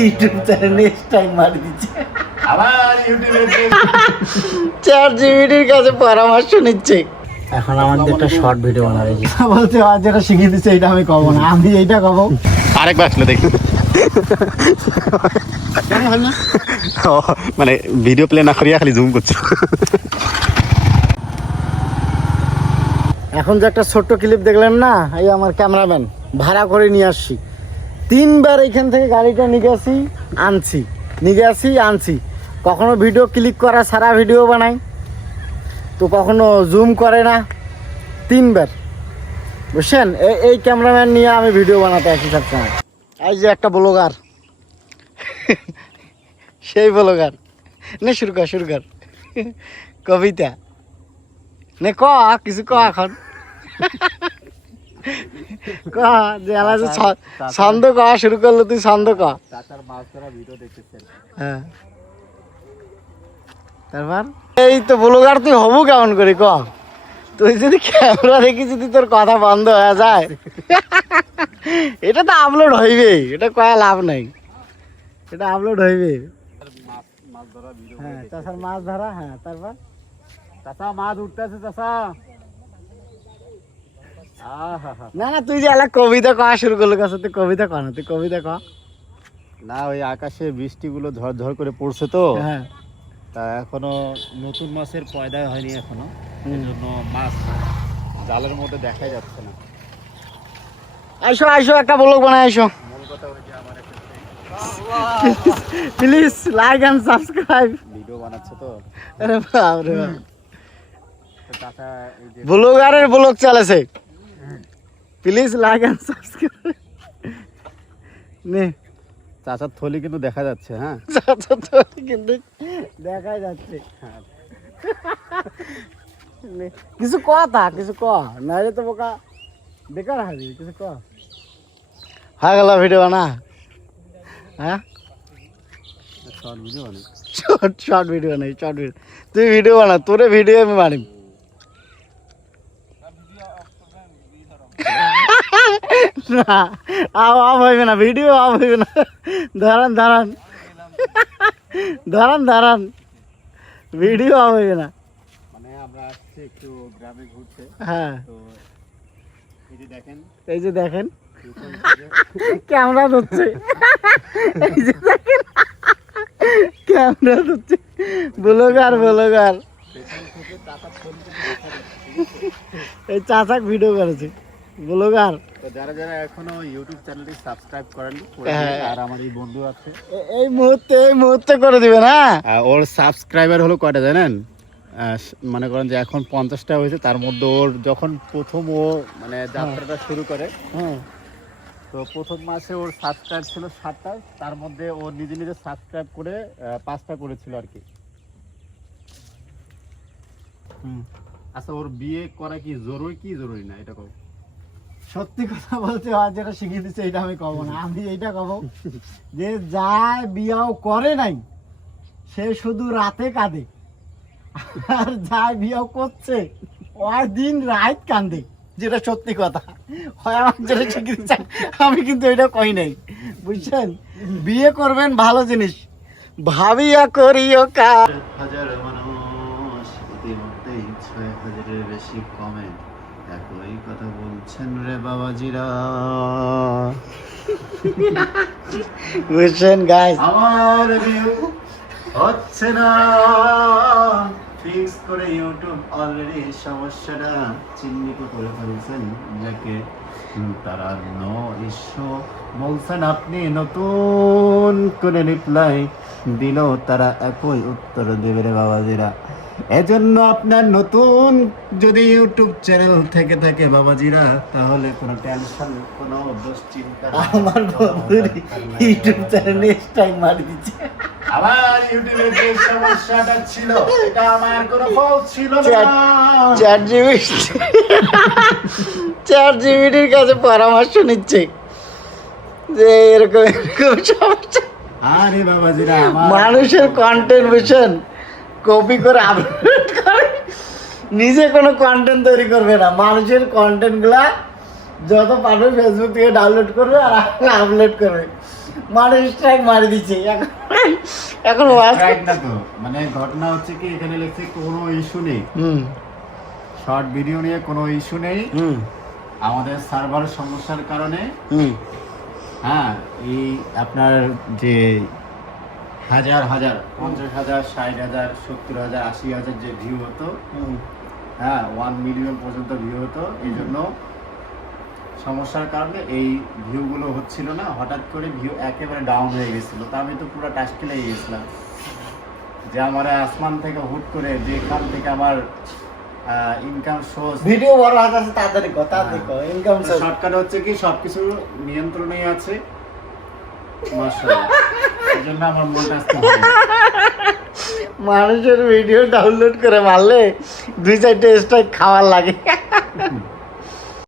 YouTube চ্যানেলে time মারি দিচ্ছে আবার ইউটিউবে চ্যাট জিপিটির কাছে পরামর্শ নিচ্ছে। এখন আমাদের একটা শর্ট ভিডিও বানাবে, বলছে আজ যেটা শিখিয়ে দিচ্ছে এটা আমি কব না, আমি এইটা কব। আরেকবার আসলে দেখি মানে ভিডিও প্লে না করিয়া খালি জুম করছো। এখন যে একটা ছোট্ট ক্লিপ দেখলেন না, এই আমার ক্যামেরাম্যান ভাড়া করে নিয়ে আসছি। 3বার এইখান থেকে গাড়িটা নিয়ে গেছি আনছি, নিয়ে গেছি আনছি। কখনো ভিডিও ক্লিক করা সারা ভিডিও বানাই, তো কখনো জুম করে না। 3বার বুঝছেন, এই ক্যামেরাম্যান নিয়ে আমি ভিডিও বানাতে আসি সবসময়। এই যে একটা ব্লগার, সেই ব্লগার নে শুরু কর কবিতা নে ক কিছু ক এখন ক যে ছন্দ ক শুরু করলো, তুই ছন্দ ক। হ্যাঁ তারপর এই তো ব্লগার তুই হবু কেমন করি ক? তুই যদি ক্যামেরা দেখি যদি তোর কথা বন্ধ হয়ে যায় এটা তো আপলোড হইবে, এটা কয়া লাভ নাই, এটা আপলোড হইবে। হ্যাঁ চাষার মাছ ধরা। হ্যাঁ তারপর চাষা মাছ উঠতেছে চাষা। না না তুই যে এলা কবিতা কয়া শুরু করলো কাছে, তুই কবিতা কর না, তুই কবিতা ক না। ওই আকাশে বৃষ্টিগুলো ঝরঝর করে পড়ছে তো, হ্যাঁ তা এখনো নতুন মাছের পয়দায় হয়নি এখনো, এজন্য মাছ জালের মধ্যে দেখা যাচ্ছে না। আইসো আইসো একটা ব্লগ বানাই আইসো। Please like and subscribe. Video বানাচ্ছে তো। আরে বাপ রে বাপ, টাকা এই যে ব্লগারের ব্লগ চলেছে। Please like and subscribe. নে চাচার থলি কিন্তু দেখা যাচ্ছে। হ্যাঁ চাচা তো কিন্তু দেখা যাচ্ছে। নে, কিছু কথা কিছু ক, নাইলে তো বোকা বেকার হাবি, কিছু ক। হয়ে গেল ভিডিও বানা। হ্যাঁ শর্ট ভিডিও বানাই, শর্ট ভিডিও বানাই, শর্ট ভিডিও। তুই ভিডিও বানা, তোরে ভিডিও আমি বানিম। না আপ হইবে না, ভিডিও আপ হইবে না। দাঁড়ান দাঁড়ান দাঁড়ান দাঁড়ান, ভিডিও আপ হইবে না। মানে আমরা আসছি একটু গ্রামে ঘুরতে। হ্যাঁ তো এই যে দেখেন, এই যে দেখেন ক্যামেরা ধরছে, এই যে দেখেন ক্যামেরা ধরছে, ব্লগার ব্লগার এই চাচাক ভিডিও করেছে ব্লগার। তো যারা যারা এখনো ইউটিউব চ্যানেলটি সাবস্ক্রাইব করেন, আর আমার এই বন্ধু আছে এই মুহূর্তে করে দিবেন। হ্যাঁ ওর সাবস্ক্রাইবার হলো কয়টা জানেন? মনে করেন যে এখন 50টা হয়েছে, তার মধ্যে ওর যখন প্রথম ও মানে যাত্রাটা শুরু করে, হ্যাঁ তো প্রথম মাসে ওর সাবস্ক্রাইব ছিল 7টা, তার মধ্যে ও নিজে নিজে সাবস্ক্রাইব করে 5টা করেছিল আর কি। আচ্ছা ওর বিয়ে করা কি জরুরি না এটা কও? সত্যি কথা বলতে আজ যেটা শিখিয়ে দিচ্ছে এটা আমি কব না, আমি এইটা কব যে যায় বিয়াও করে নাই সে শুধু রাতে কাঁদে, আর যায় বিয়াও করছে ওই দিন রাত কান্দে, যেটা সত্যি কথা। হয় আমার যেটা শিখিয়ে দিচ্ছে আমি কিন্তু এটা কই নাই, বুঝছেন? বিয়ে করবেন ভালো জিনিস, ভাবিয়া করিও কাজ। হাজার মানুষ ইতিমধ্যেই 6000-এর বেশি কমেন্ট একই কথা বলছেন রে বাবাজিরা। বুঝছেন গাইস, আমার ভিউ হচ্ছে না ফিক্স করে ইউটিউব অলরেডি সমস্যাটা চিহ্নিত করে ফেলছেন, যাকে তারা নো ইস্যু বলছেন। আপনি নতুন করে রিপ্লাই দিলেও তারা একই উত্তর দেবে রে বাবাজিরা। এজন্য আপনার নতুন যদি ইউটিউব চ্যানেল থেকে থাকে বাবাজিরা, তাহলে কোনো টেনশন কোনো দুশ্চিন্তা আমার বন্ধুর ইউটিউব চ্যানেলে টাইম মারি দিচ্ছে। আমার ইউটিউবের যে সমস্যাটা ছিল এটা আমার কোনো ফল ছিল না। চ্যাট জিপিটির কাছে পরামর্শ নিচ্ছে যে এরকম এরকম সমস্যা। আরে বাবাজিরা, মানুষের কন্টেন্ট বুঝছেন কপি করে আপলোড করে, নিজে কোনো কন্টেন্ট তৈরি করবে না, মানুষের কন্টেন্ট গুলা যত পাঠাবে ফেসবুক থেকে ডাউনলোড করবে আর আপলোড করবে। মারে স্ট্রাইক মারি দিচ্ছে এখন রাইট না তো, মানে ঘটনা হচ্ছে কি এখানে লেখছে কোনো ইস্যু নেই, শর্ট ভিডিও নিয়ে কোনো ইস্যু নেই, আমাদের সার্ভার সমস্যার কারণে হ্যাঁ এই আপনার যে হাজার হাজার 50,000 60,000 70,000 80,000 যে ভিউ হতো, হ্যাঁ 1 মিলিয়ন পর্যন্ত ভিউ হতো, এই জন্য সমস্যার কারণে এই ভিউগুলো হচ্ছিল না, হঠাৎ করে ভিউ একেবারে ডাউন হয়ে গেছিল। তা আমি তো পুরো টাস্কে লেগে গেছিলাম যে আমার আসমান থেকে হুট করে যেখান থেকে আমার ইনকাম সোর্স ভিডিও বড় হাত আছে তাড়াতাড়ি কথা দেখো ইনকাম সোর্স শর্টকাট হচ্ছে কি সবকিছু নিয়ন্ত্রণে আছে, মাশাআল্লাহ। এই জন্য আমার মনটা আজকে ভালো। মানুষের ভিডিও ডাউনলোড করে মারলে 2-4টা স্ট্রাইক খাওয়ার লাগে।